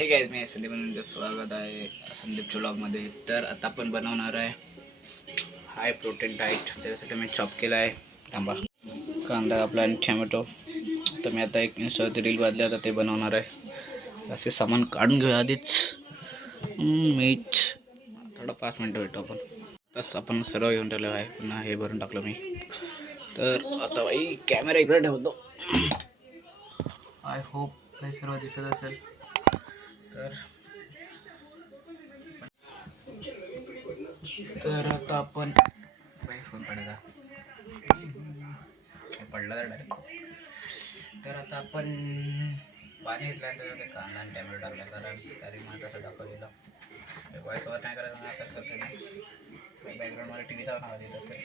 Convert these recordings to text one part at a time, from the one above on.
हे काय मी संदीप म्हणजे स्वागत आहे संदीप व्लॉगमध्ये. तर आता आपण बनवणार आहे हाय प्रोटीन डाईट. त्याच्यासाठी मी चॉप केला आहे थांबा कांदा आपला आणि टोमॅटो. तर मी आता एक इंस्टावरती रील वाजले, आता ते बनवणार आहे. असे सामान काढून घेऊया आधीच. मीठ थोडं 5 मिनटं भेटतो आपण. तसं आपण सर्व घेऊन ठेवलं आहे, पुन्हा हे भरून टाकलं मी. तर आता बाई कॅमेरा इकडे ठेवतो. आय होप हे सर्व दिसत असेल. तर आता आपण फोन पडला पडला तर डायरेक्ट. तर आता आपण पाणी घेतल्यानंतर ते कांदा आणि टॅमॅटो टाकला, कारण तरी मला तसं दाखवलेलं. वॉइस ओव्हर नाही करायचं मला, असं करतो मी. बॅकग्राऊंडमध्ये टी व्हीचा आवाज येत असेल.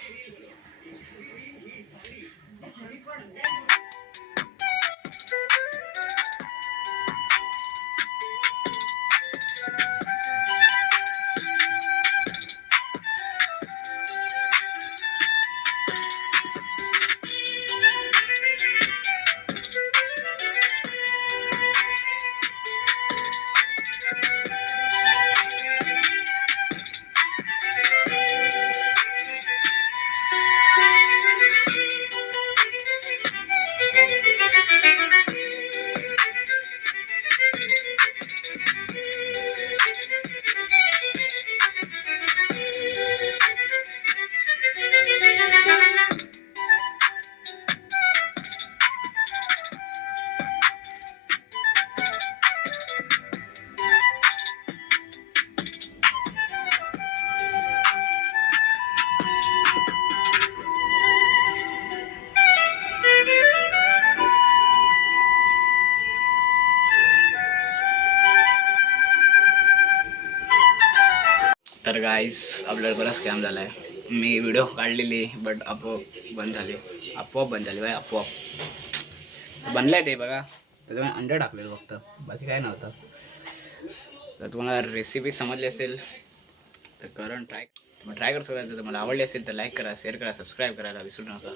तर गाईस आपल्याला बराच स्कॅम झाला आहे. मी व्हिडिओ काढलेली बट आपोआप बंद झाली बाय. आपोआप बनलाय ते बघा. त्याच्यामुळे अंडे टाकलेलं फक्त, बाकी काय नव्हतं. तर तुम्हाला रेसिपी समजली असेल तर ट्राय करू शकता. तर मला आवडली असेल तर लाईक करा, शेअर करा, सबस्क्राईब करायला विसरू नका.